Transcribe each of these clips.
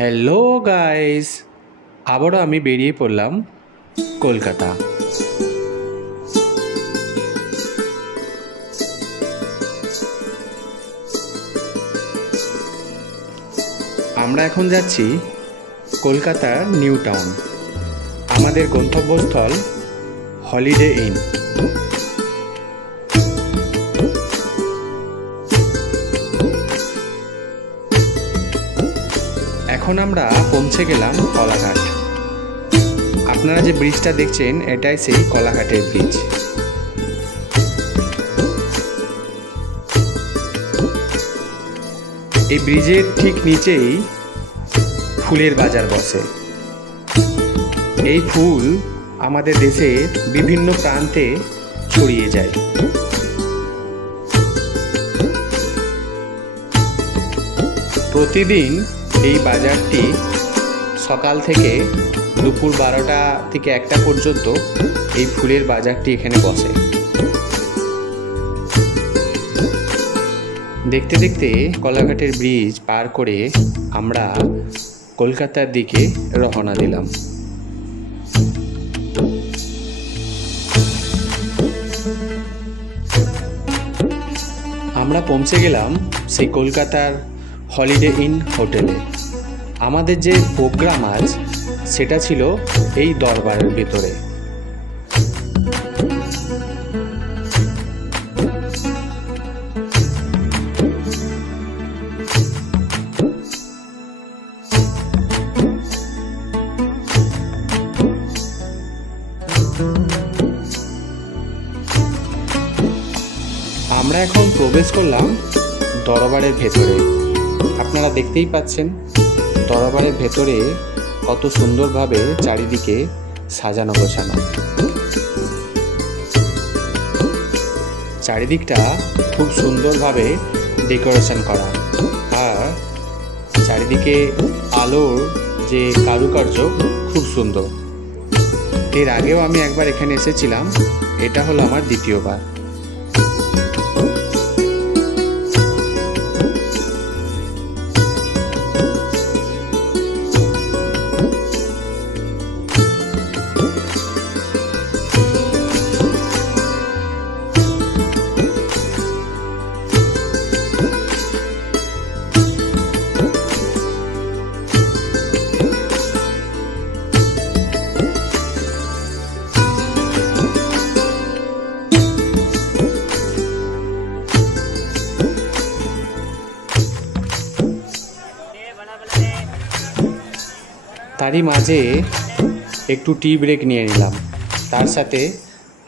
Hello guys, আবারও আমি বেরিয়ে পড়লাম কলকাতা। আমরা এখন যাচ্ছি কলকাতার নিউ টাউন। আমাদের গন্তব্যস্থল হলিডে ইন। এখন আমরা পৌঁছে গেলাম কলাঘাট। আপনারা যে ব্রিজটা দেখছেন এটাই সেই কলাঘাটের ব্রিজ। এই ব্রিজের ঠিক নিচেই ফুলের বাজার বসে। এই ফুল আমাদের দেশের বিভিন্ন প্রান্তে ছড়িয়ে যায়। প্রতিদিন এই বাজারটি সকাল থেকে দুপুর 12টা থেকে 1টা পর্যন্ত এই ফুলের বাজারটি এখানে বসে। দেখতে দেখতে কলাঘাটের ব্রিজ পার করে আমরা কলকাতার দিকে রওনা দিলাম। আমরা পৌঁছে গেলাম সেই কলকাতার হলিডে ইন হোটেলে। আমাদের যে প্রোগ্রাম আজ সেটা ছিল এই দরবারের ভেতরে। আমরা এখন প্রবেশ করলাম দরবারের ভেতরে। আপনারা দেখতেই পাচ্ছেন দরবারের ভেতরে কত সুন্দরভাবে চারিদিকে সাজানো গোছানো। চারিদিকটা খুব সুন্দরভাবে ডেকোরেশন করা, আর চারিদিকে আলোর যে কারুকার্য খুব সুন্দর। এর আগেও আমি একবার এখানে এসেছিলাম, এটা হলো আমার দ্বিতীয়বার। তারই মাঝে একটু টি ব্রেক নিয়ে নিলাম, তার সাথে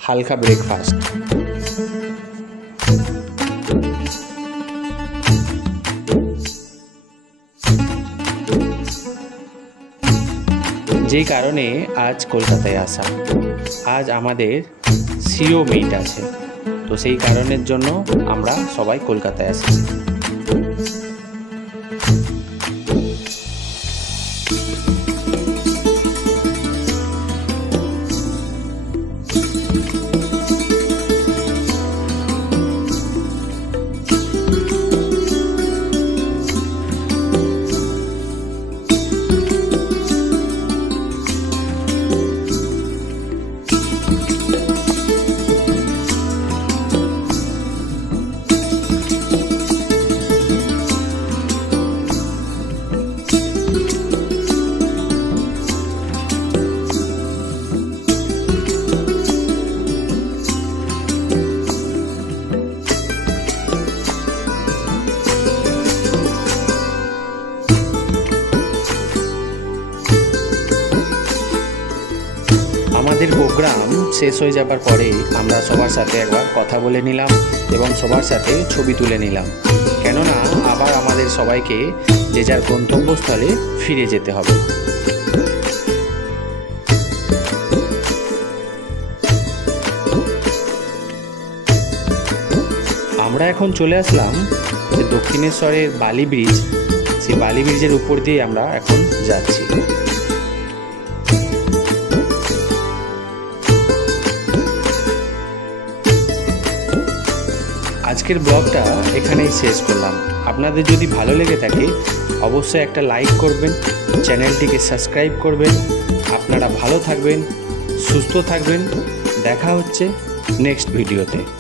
হালকা ব্রেকফাস্ট। যেই কারণে আজ কলকাতায় আসা। আজ আমাদের সিও মিট আছে, তো সেই কারণের জন্য আমরা সবাই কলকাতায় এসেছি। আমাদের প্রোগ্রাম শেষ হয়ে যাবার পরে আমরা সবার সাথে একবার কথা বলে নিলাম এবং সবার সাথে ছবি তুলে নিলাম, কেননা আবার আমাদের সবাইকে যে যার গন্তব্যস্থলে ফিরে যেতে হবে। আমরা এখন চলে আসলাম যে দক্ষিণেশ্বরের বালি ব্রিজ, সেই বালি ব্রিজের উপর দিয়ে আমরা এখন যাচ্ছি। আজকের ব্লগটা এখানেই শেষ করলাম। আপনাদের যদি ভালো লেগে থাকে অবশ্যই একটা লাইক করবেন চ্যানেলটিকে সাবস্ক্রাইব করবেন। আপনারা ভালো থাকবেন, সুস্থ থাকবেন। দেখা হচ্ছে নেক্সট ভিডিওতে।